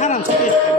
하나는 두개